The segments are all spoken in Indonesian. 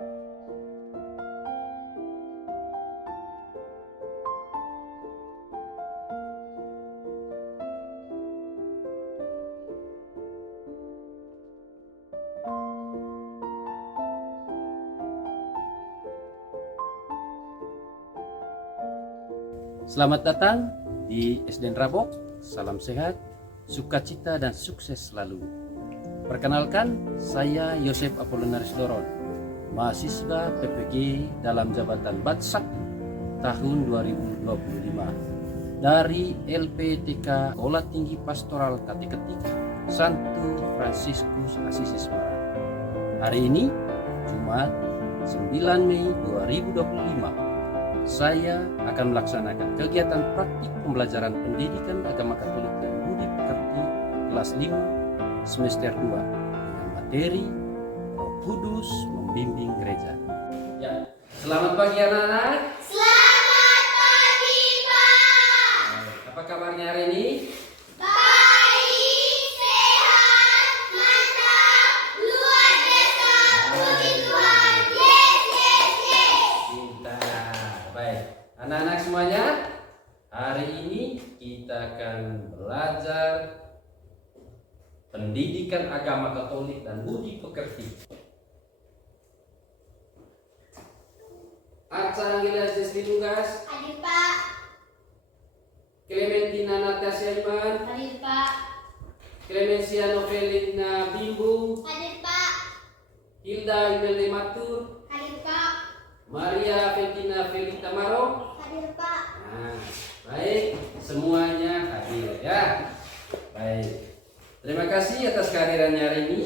Selamat datang di SDN Rabok. Salam sehat, sukacita dan sukses selalu. Perkenalkan, saya Yosef Apollinaris Doron, mahasiswa PPG dalam jabatan Batsak tahun 2025 dari LPTK Sekolah Tinggi Pastoral Kateketik Santo Fransiskus Assisi Semarang. Hari ini Jumat 9 Mei 2025, saya akan melaksanakan kegiatan praktik pembelajaran pendidikan agama Katolik dan budi pekerti kelas 5 semester 2 dengan materi Roh Kudus membimbing gereja. Ya, selamat pagi anak-anak. Selamat pagi, Pak. Apa kabarnya hari ini? Baik, sehat, mantap, luar biasa, puji Tuhan. Yes, yes, yes. Pintar. Baik, anak-anak semuanya, hari ini kita akan belajar pendidikan agama Katolik dan budi pekerti. Aca Angelia Jesli Lugas, Hadir, Pak. Clementina Natasha Iman, Hadir, Pak. Clemencia Novelina Bimbu, Hadir, Pak. Hilda Ibele Matur, Hadir, Pak. Maria Ventina Felita Maro. Hadir, Pak. Nah, baik, semuanya hadir ya. Baik, terima kasih atas kehadirannya hari ini.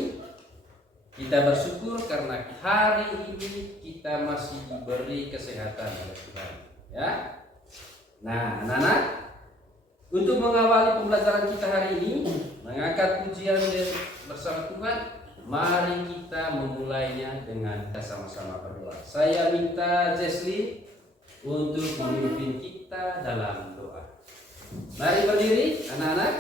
Kita bersyukur karena hari ini kita masih diberi kesehatan oleh Tuhan ya. Nah, anak-anak, untuk mengawali pembelajaran kita hari ini, mengangkat pujian bersama Tuhan, mari kita memulainya dengan kita sama-sama berdoa. Saya minta Jesli untuk memimpin kita dalam doa. Mari berdiri, anak-anak.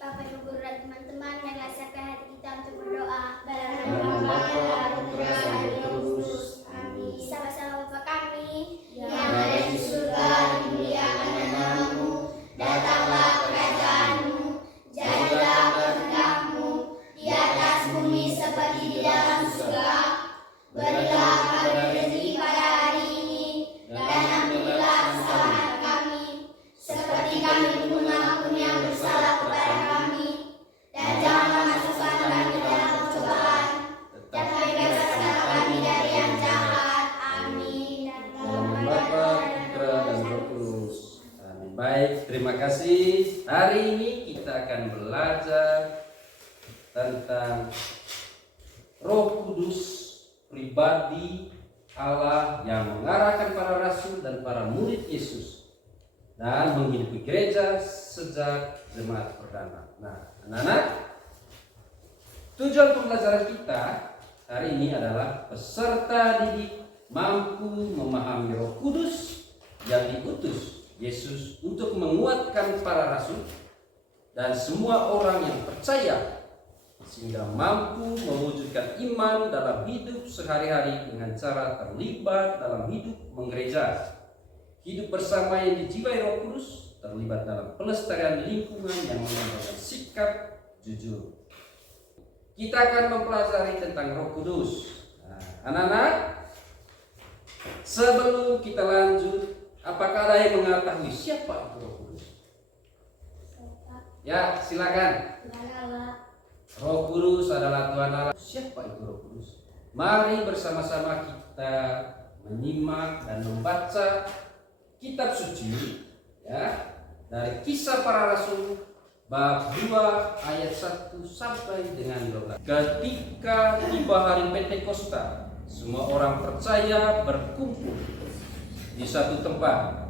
Bapak Ibu guru dan teman-teman, marilah siapkan hati kita untuk berdoa. Dalam nama Bapa, Putra, dan Roh Kudus. Amin. Sama-sama Bapa kami Yang ada di surga, dimuliakan namamu, datanglah kerajaanmu, jadilah kehendak-Mu di atas bumi seperti di dalam surga. Berilah kami rezeki pada hari ini, dan ampunilah kesalahan kami, seperti kami pun mengampuni yang bersalah kepada kami. Dan janganlah masukkan kami ke dalam percobaan, tetapi bebaskanlah kami dari yang jahat. Amin. Dalam nama Bapa, Putra, dan Roh Kudus. Amin. Baik, terima kasih. Hari ini kita akan belajar tentang Roh Kudus, pribadi Allah yang mengarahkan para rasul dan para murid Yesus dan menghidupi gereja sejak jemaat perdana. Nah, anak-anak, tujuan pembelajaran kita hari ini adalah peserta didik mampu memahami Roh Kudus yang diutus Yesus untuk menguatkan para rasul dan semua orang yang percaya, sehingga mampu mewujudkan iman dalam hidup sehari-hari dengan cara terlibat dalam hidup menggereja, hidup bersama yang dijiwai Roh Kudus, terlibat dalam pelestarian lingkungan yang mengembangkan sikap jujur. Kita akan mempelajari tentang Roh Kudus. Nah, anak-anak, sebelum kita lanjut, apakah ada yang mengetahui siapa itu Roh Kudus? Ya, silakan. Roh Kudus adalah Tuhan Allah. Siapa itu Roh Kudus? Mari bersama-sama kita menyimak dan membaca kitab suci ya, dari Kisah Para Rasul bab 2 ayat 1 sampai dengan 12. Ketika tiba hari Pentakosta, semua orang percaya berkumpul di satu tempat.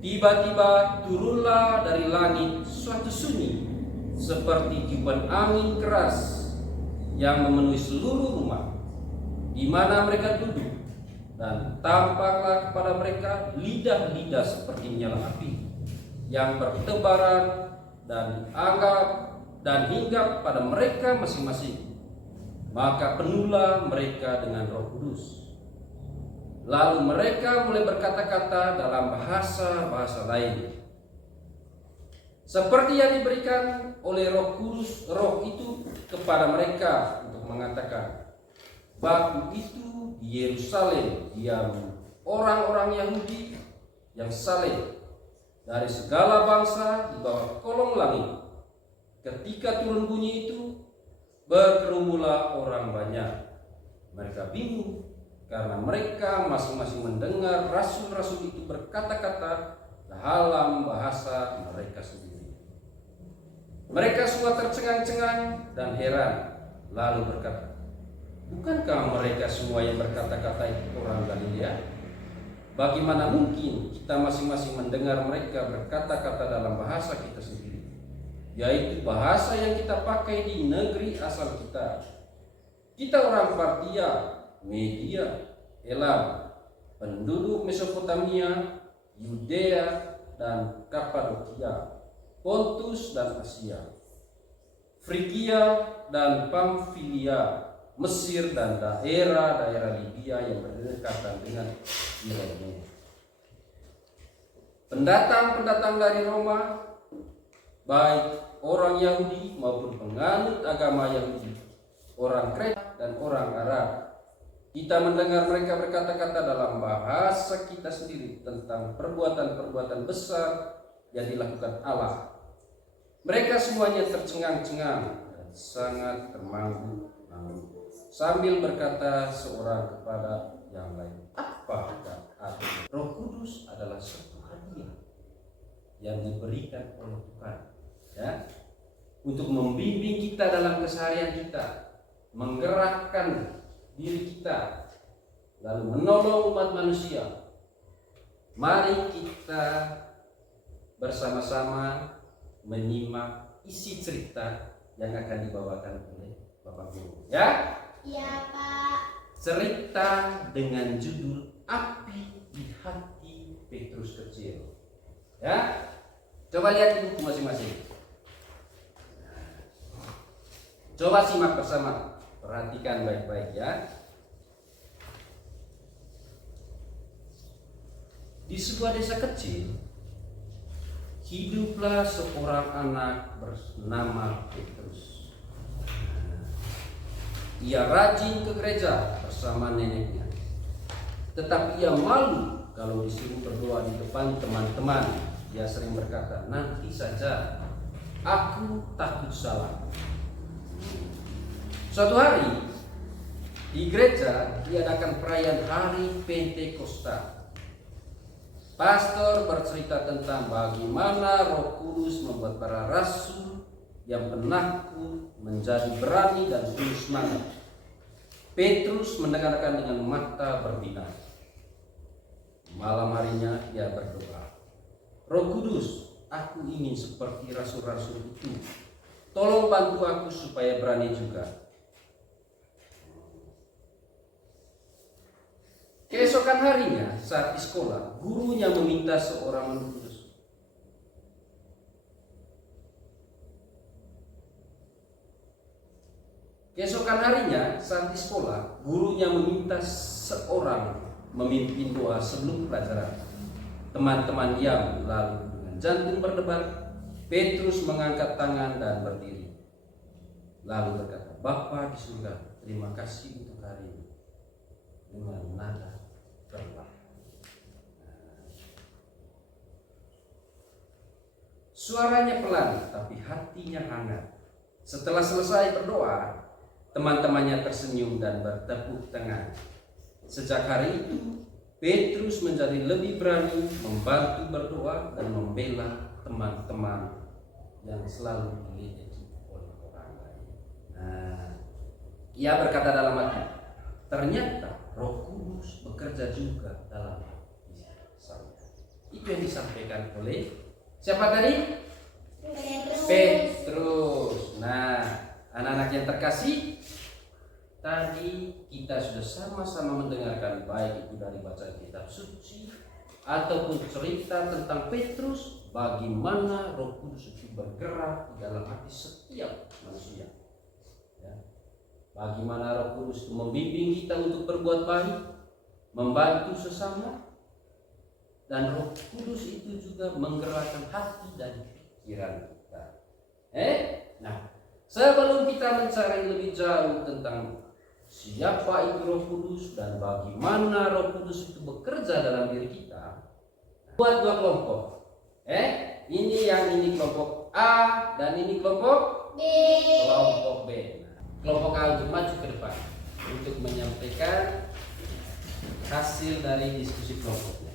Tiba-tiba turunlah dari langit suatu sunyi seperti tiupan angin keras yang memenuhi seluruh rumah di mana mereka duduk, dan tampaklah kepada mereka lidah-lidah seperti menyala api yang bertebaran dan hinggap pada mereka masing-masing. Maka penuhlah mereka dengan Roh Kudus. Lalu mereka mulai berkata-kata dalam bahasa-bahasa lain, seperti yang diberikan oleh Roh Kudus, Roh itu kepada mereka untuk mengatakan. Waktu itu di Yerusalem diam orang-orang Yahudi yang saleh dari segala bangsa di bawah kolong langit. Ketika turun bunyi itu, berkerumulah orang banyak. Mereka bingung karena mereka masing-masing mendengar rasul-rasul itu berkata-kata dalam bahasa mereka sendiri. Mereka semua tercengang-cengang dan heran, lalu berkata, bukankah mereka semua yang berkata-kata itu orang Galilea? Bagaimana mungkin kita masing-masing mendengar mereka berkata-kata dalam bahasa kita sendiri, yaitu bahasa yang kita pakai di negeri asal kita? Kita orang Partia, Media, Elam, penduduk Mesopotamia, Yudea dan Kapadokia, Pontus dan Asia, Frigia dan Pamfilia, Mesir dan daerah-daerah Libya yang berdekatan dengan Yunani. Pendatang-pendatang dari Roma, baik orang Yahudi maupun penganut agama Yahudi, orang Kreta dan orang Arab, kita mendengar mereka berkata-kata dalam bahasa kita sendiri tentang perbuatan-perbuatan besar yang dilakukan Allah. Mereka semuanya tercengang-cengang dan sangat termangu-mangu, sambil berkata seorang kepada yang lain, apakah arti Roh Kudus adalah satu hadiah yang diberikan oleh Tuhan, ya, untuk membimbing kita dalam keseharian kita, menggerakkan diri kita, lalu menolong umat manusia. Mari kita bersama-sama menyimak isi cerita yang akan dibawakan oleh Bapak Guru, ya? Iya, Pak. Cerita dengan judul Api di Hati Petrus Kecil. Ya, coba lihat di buku masing-masing. Coba simak bersama, perhatikan baik-baik ya. Di sebuah desa kecil, hiduplah seorang anak bernama Petrus. Ia rajin ke gereja bersama neneknya, tetapi ia malu kalau disuruh berdoa di depan teman-teman. Ia sering berkata, nanti saja, aku takut salah. Suatu hari di gereja diadakan perayaan hari Pentakosta. Pastor bercerita tentang bagaimana Roh Kudus membuat para rasul yang penakut menjadi berani dan penuh semangat. Petrus mendengarkan dengan mata berbinar. Malam harinya ia berdoa, Roh Kudus, aku ingin seperti rasul-rasul itu. Tolong bantu aku supaya berani juga. Keesokan harinya saat di sekolah, gurunya meminta seorang menulis. Keesokan harinya saat di sekolah, gurunya meminta seorang memimpin doa sebelum pelajaran. Teman-teman diam, lalu dengan jantung berdebar, Petrus mengangkat tangan dan berdiri. Lalu berkata, Bapa di surga, terima kasih untuk hari ini. Dengan nada perlahan. Suaranya pelan, tapi hatinya hangat. Setelah selesai berdoa, teman-temannya tersenyum dan bertepuk tangan. Sejak hari itu, Petrus menjadi lebih berani membantu berdoa dan membela teman-teman yang selalu diledeki oleh orang lain. Ia berkata dalam hati, ternyata Roh Kudus bekerja juga dalam hati saya. Itu yang disampaikan oleh siapa tadi? Petrus. Nah, anak-anak yang terkasih, tadi kita sudah sama-sama mendengarkan, baik itu dari bacaan kitab suci ataupun cerita tentang Petrus, bagaimana Roh Kudus itu bergerak di dalam hati setiap manusia. Ya. Bagaimana Roh Kudus itu membimbing kita untuk berbuat baik, membantu sesama, dan Roh Kudus itu juga menggerakkan hati dan pikiran kita. Nah, sebelum kita mencari lebih jauh tentang siapa itu Roh Kudus dan bagaimana Roh Kudus itu bekerja dalam diri kita, buat dua kelompok. Ini kelompok A dan ini kelompok B. Kelompok B. Nah, kelompok A untuk maju ke depan untuk menyampaikan hasil dari diskusi kelompoknya.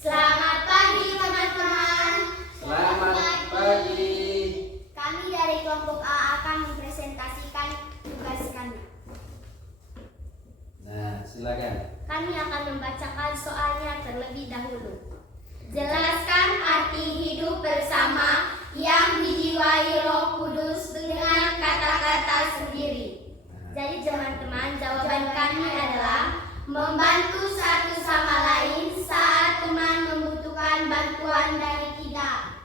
Selamat pagi teman-teman. Selamat pagi. Kami dari kelompok A akan mempresentasikan tugas kami. Nah, silakan. Kami akan membacakan soalnya terlebih dahulu. Jelaskan arti hidup bersama yang dijiwai Roh Kudus dengan kata-kata sendiri. Jadi teman-teman, jawaban kami adalah membantu satu sama lain saat teman membutuhkan bantuan dari kita.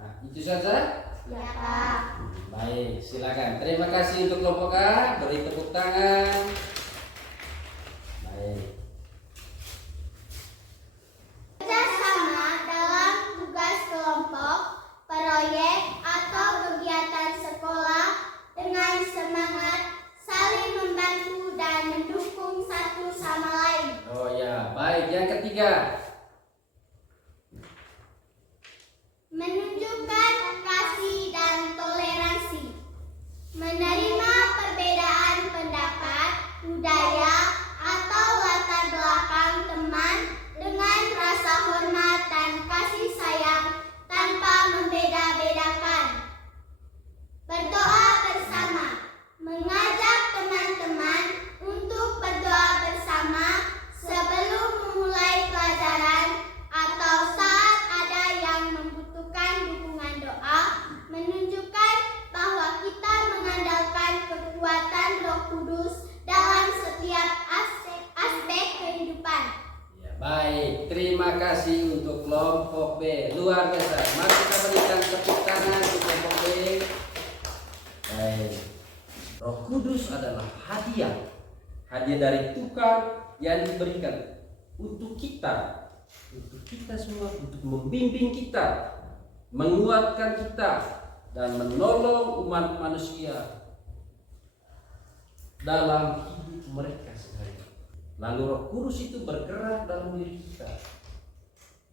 Nah, itu saja. Ya Kak. Baik, silakan. Terima kasih untuk kelompok A. Beri tepuk tangan. Baik. Kerjasama dalam tugas kelompok, proyek atau kegiatan sekolah dengan semangat saling membantu dan mendukung satu sama lain. Oh ya, baik. Yang ketiga. Menunjukkan kasih dan toleransi. Menerima perbedaan pendapat, budaya, atau latar belakang teman dengan rasa hormat dan kasih sayang tanpa membeda-bedakan. Berdoa bersama. Mengajak teman-teman untuk berdoa bersama sebelum memulai pelajaran atau saat ada yang membutuhkan dukungan doa, menunjukkan bahwa kita mengandalkan kekuatan Roh Kudus dalam setiap aspek kehidupan. Ya, baik. Terima kasih untuk kelompok B. Luar biasa. Mari kita berikan tepuk tangan untuk kelompok B. Baik. Roh Kudus adalah hadiah dari Tuhan yang diberikan untuk kita semua, untuk membimbing kita, menguatkan kita, dan menolong umat manusia dalam hidup mereka sehari-hari. Lalu Roh Kudus itu bergerak dalam diri kita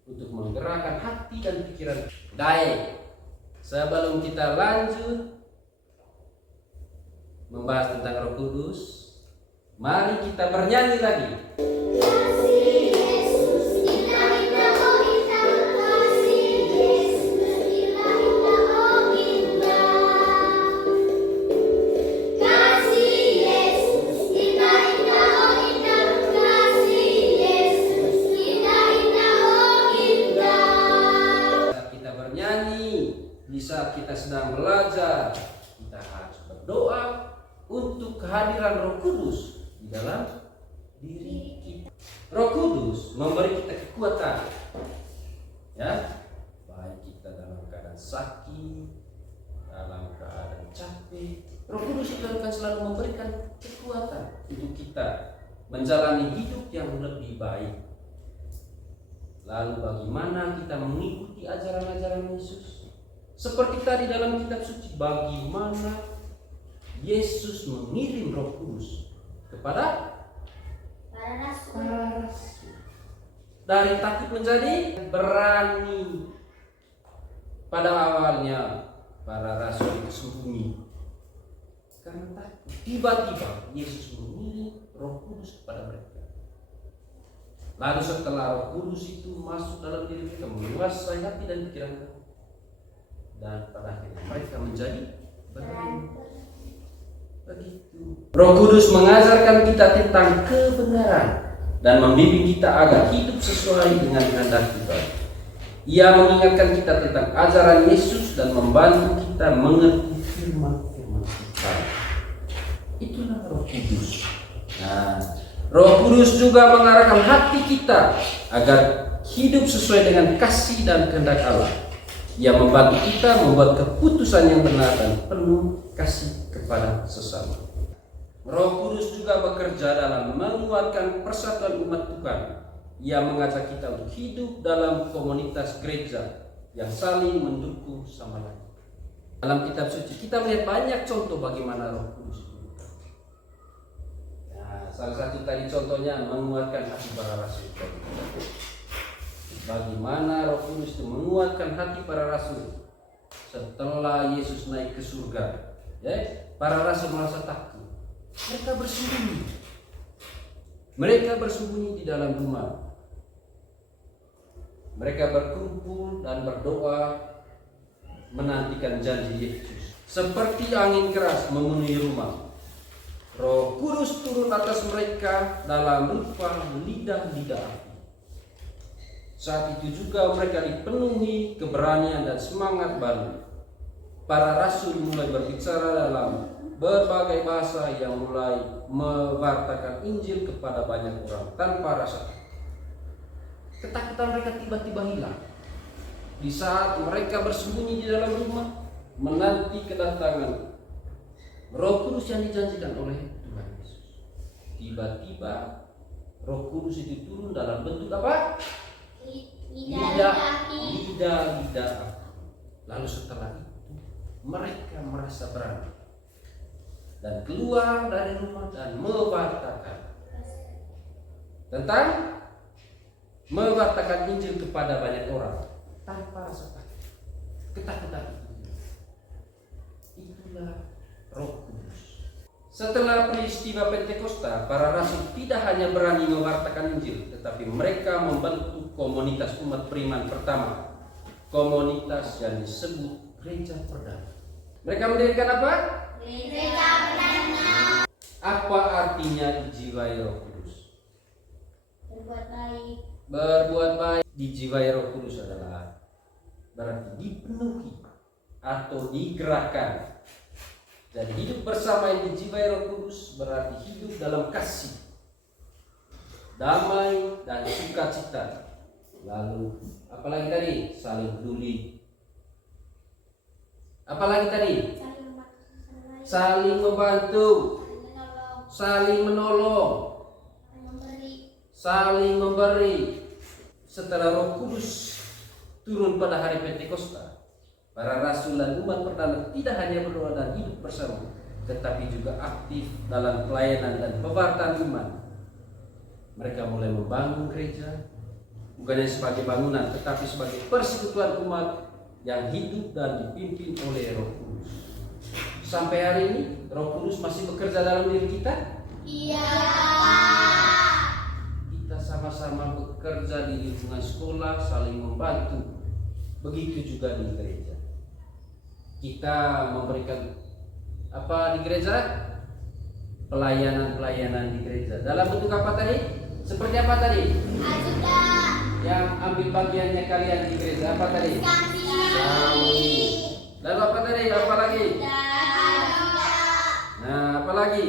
untuk menggerakkan hati dan pikiran. Baik, sebelum kita lanjut membahas tentang Roh Kudus, mari kita bernyanyi lagi. Kasih Yesus, indah indah oh indah, kasih Yesus, indah indah oh indah, kasih Yesus, indah indah oh indah, kasih Yesus, indah indah oh indah. Saat kita bernyanyi, di saat kita sedang belajar, kita harus berdoa untuk kehadiran Roh Kudus di dalam diri kita. Roh Kudus memberi kita kekuatan, ya, baik kita dalam keadaan sakit, dalam keadaan capek. Roh Kudus itu akan selalu memberikan kekuatan untuk kita menjalani hidup yang lebih baik. Lalu bagaimana kita mengikuti ajaran-ajaran Yesus? Seperti tadi dalam kitab suci, bagaimana Yesus mengirim Roh Kudus kepada Para rasul. Dari takut menjadi berani. Pada awalnya para rasul itu sembunyi karena takut. Tiba-tiba Yesus mengirim Roh Kudus kepada mereka. Lalu setelah Roh Kudus itu masuk dalam diri mereka, menguasai hati dan pikiran mereka, dan pada akhirnya mereka menjadi berani. Begitu. Roh Kudus mengajarkan kita tentang kebenaran dan membimbing kita agar hidup sesuai dengan kehendak Tuhan. Ia mengingatkan kita tentang ajaran Yesus dan membantu kita mengerti firman-firman Tuhan. Itulah Roh Kudus. Nah, Roh Kudus juga mengarahkan hati kita agar hidup sesuai dengan kasih dan kehendak Allah. Ia membantu kita membuat keputusan yang benar dan penuh kasih kepada sesama. Roh Kudus juga bekerja dalam menguatkan persatuan umat Tuhan. Ia mengajak kita untuk hidup dalam komunitas gereja yang saling mendukung sama lain. Dalam kitab suci kita melihat banyak contoh bagaimana Roh Kudus itu. Nah, salah satu tadi contohnya menguatkan hati para rasul. Bagaimana Roh Kudus itu menguatkan hati para rasul setelah Yesus naik ke surga. Ya, para rasul merasa takut. Mereka bersembunyi. Mereka bersembunyi di dalam rumah. Mereka berkumpul dan berdoa menantikan janji Yesus. Seperti angin keras memenuhi rumah, Roh Kudus turun atas mereka dalam rupa lidah-lidah api. Saat itu juga mereka dipenuhi keberanian dan semangat baru. Para rasul mulai berbicara dalam berbagai bahasa yang mulai mewartakan Injil kepada banyak orang tanpa rasa takut. Ketakutan mereka tiba-tiba hilang di saat mereka bersembunyi di dalam rumah menanti kedatangan Roh Kudus yang dijanjikan oleh Tuhan Yesus. Tiba-tiba Roh Kudus itu turun dalam bentuk apa? Lidah api. Lalu setelah itu mereka merasa berani dan keluar dari rumah dan mewartakan Injil kepada banyak orang tanpa rasa takut. Ketakutan itulah Roh Kudus. Setelah peristiwa Pentakosta, para rasul tidak hanya berani mewartakan Injil, tetapi mereka membentuk komunitas umat beriman pertama, komunitas yang disebut Gereja Perdana. Mereka mendirikan apa? Gereja Perdana. Apa artinya dijiwai Roh Kudus? Berbuat baik. Dijiwai Roh Kudus adalah berarti dipenuhi atau digerakkan. Jadi hidup bersama yang dijiwai Roh Kudus berarti hidup dalam kasih, damai dan sukacita. Lalu apalagi tadi? Saling peduli. Apalagi tadi? Saling membantu, saling menolong, saling memberi. Setelah Roh Kudus turun pada hari Pentakosta, para rasul dan umat perdana tidak hanya berdoa dan hidup bersama, tetapi juga aktif dalam pelayanan dan pewartaan iman. Mereka mulai membangun gereja, bukan hanya sebagai bangunan, tetapi sebagai persekutuan umat yang hidup dan dipimpin oleh Roh Kudus. Sampai hari ini Roh Kudus masih bekerja dalam diri kita? Iya. Kita sama-sama bekerja di lingkungan sekolah, saling membantu. Begitu juga di gereja. Kita memberikan apa di gereja? Pelayanan-pelayanan di gereja. Dalam bentuk apa tadi? Seperti apa tadi? Ajuda. Yang ambil bagiannya kalian di gereja apa tadi? Kasih. Lalu apa tadi? Apa lagi? Nah, apa lagi?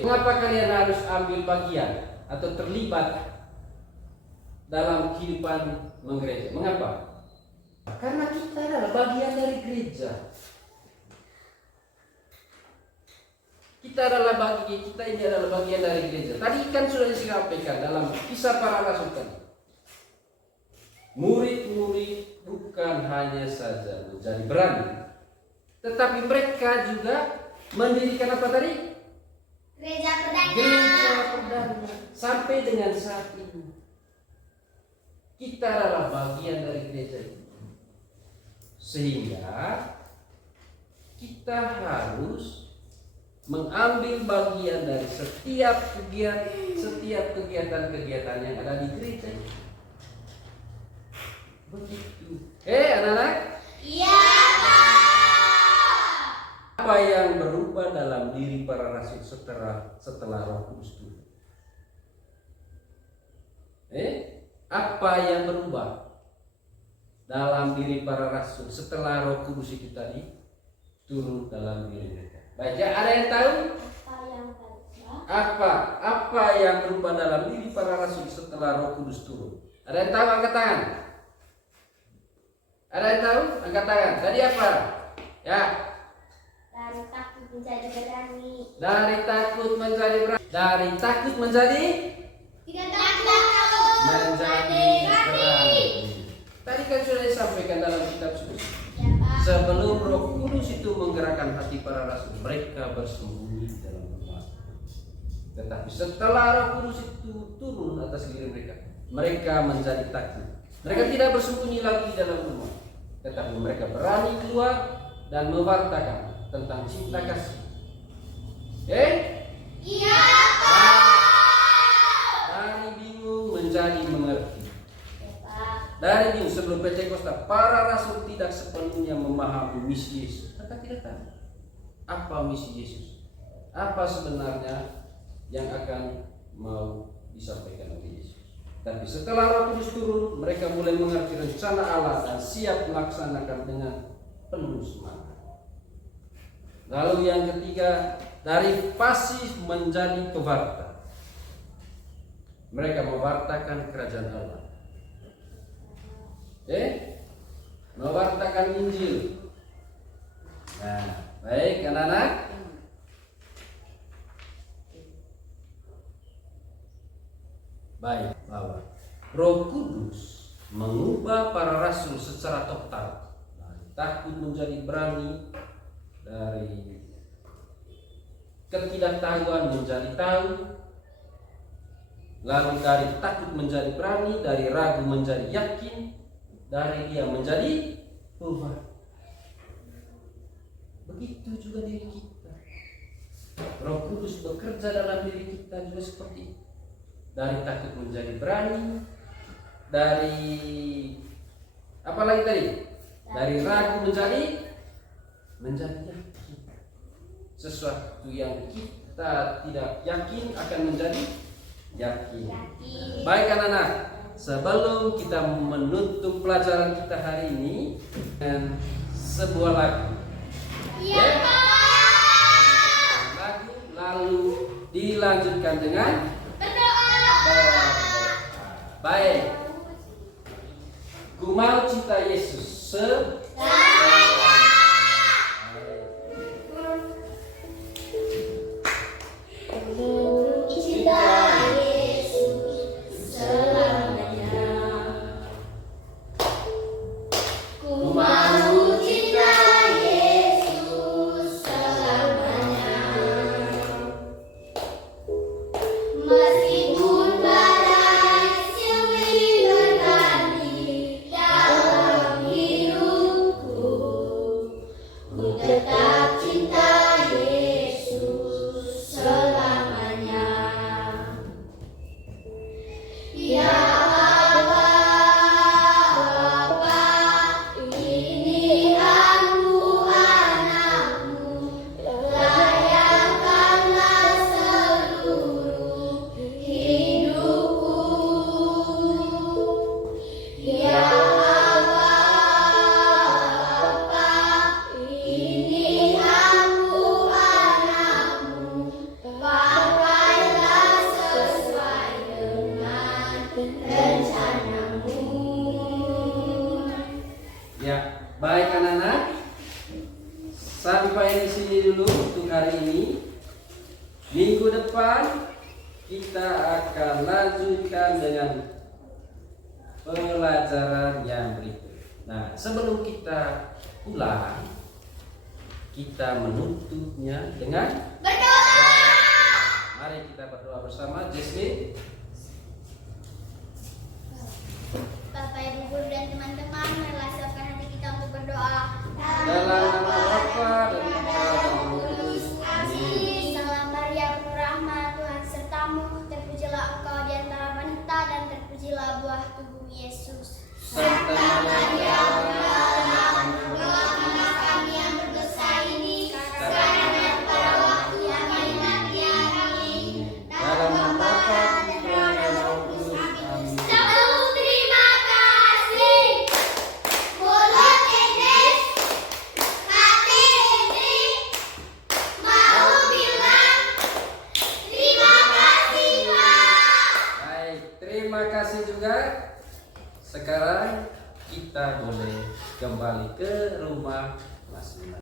Mengapa kalian harus ambil bagian atau terlibat dalam kehidupan menggereja? Mengapa? Karena kita adalah bagian dari gereja. Kita ini adalah bagian dari gereja. Tadi kan sudah disampaikan dalam kisah para rasul tadi. Murid-murid bukan hanya saja menjadi berani, tetapi mereka juga mendirikan apa tadi? Gereja Perdana. Gereja Perdana. Sampai dengan saat ini kita adalah bagian dari gereja itu. Sehingga kita harus mengambil bagian dari setiap kegiatan-kegiatan yang ada di gereja. Begitu. Anak-anak? Iya, Pak. Apa yang berubah dalam diri para rasul setelah Roh Kudus turun? Apa yang berubah dalam diri para rasul setelah Roh Kudus itu tadi turun dalam diri mereka? Baik, ada yang tahu? Apa yang berubah dalam diri para rasul setelah Roh Kudus turun? Ada yang tahu? Angkat tangan. Ada yang tahu? Angkat tangan. Tadi apa? Ya. Dari takut menjadi berani. Dari takut menjadi berani. Dari takut menjadi Tidak takut menjadi berani. Tadi kan sudah disampaikan dalam kitab suci. Ya, Pak. Sebelum Roh Kudus itu menggerakkan hati para rasul, mereka bersembunyi dalam rumah. Tetapi setelah Roh Kudus itu turun atas diri mereka, mereka menjadi takut. Mereka tidak bersembunyi lagi di dalam rumah, tetapi mereka berani keluar dan mewartakan tentang cinta kasih. Iya, Dari bingung menjadi mengerti. Ya, Pak. Dari bingung sebelum Pentakosta, para rasul tidak sepenuhnya memahami misi Yesus. Mereka tidak tahu apa misi Yesus, apa sebenarnya yang akan mau disampaikan oleh Yesus. Tapi setelah Roh Kudus turun, mereka mulai mengerti rencana Allah dan siap melaksanakan dengan penuh semangat. Lalu yang ketiga, dari pasif menjadi pewarta. Mereka mewartakan kerajaan Allah. Mewartakan Injil. Nah, baik anak-anak. Baik, bahwa Roh Kudus mengubah para rasul secara total. Dari takut menjadi berani, dari ketidaktahuan menjadi tahu, lalu dari takut menjadi berani, dari ragu menjadi yakin, dari dia menjadi pewarta. Begitu juga diri kita. Roh Kudus bekerja dalam diri kita juga seperti itu. Dari takut menjadi berani, dari apa lagi tadi? Dari ragu menjadi yakin. Sesuatu yang kita tidak yakin akan menjadi yakin. Baik anak-anak, sebelum kita menutup pelajaran kita hari ini dengan sebuah lagu. Iya, Pak. Lagu lalu dilanjutkan dengan Berdoa. baik. Ku mau cinta Yesus Cinta Yesus selamanya. Ku mau cinta Yesus selamanya. Meskipun badai silih berganti dalam hidupku, ku tetap cinta Yesus selamanya. Ya Bapa, ini aku anakmu, layakkanlah seluruh hidupku. Ya Bapa, ini aku anakmu, pakailah sesuai dengan rencanamu. Ya, baik anak-anak. Sampai di sini dulu untuk hari ini. Minggu depan kita akan lanjutkan dengan pelajaran yang berikut. Nah, sebelum kita pulang, kita menutupnya dengan Berdoa. mari kita berdoa bersama. Jesslyn. Bapak, Ibu, Guru, dan teman-teman, marilah siapkan hati kita untuk berdoa. Dalam nama Bapa dan Putra dan Roh Kudus. Amin. Salam Maria, penuh rahmat, Tuhan sertamu. Terpujilah engkau di antara wanita dan terpujilah buah tubuh Yesus. Santa Maria, doakanlah kami yang berdosa ini, sekarang dan pada waktu kami mati. Amin. dalam nama Bapa, Putra juga. Sekarang kita boleh kembali ke rumah masing-masing.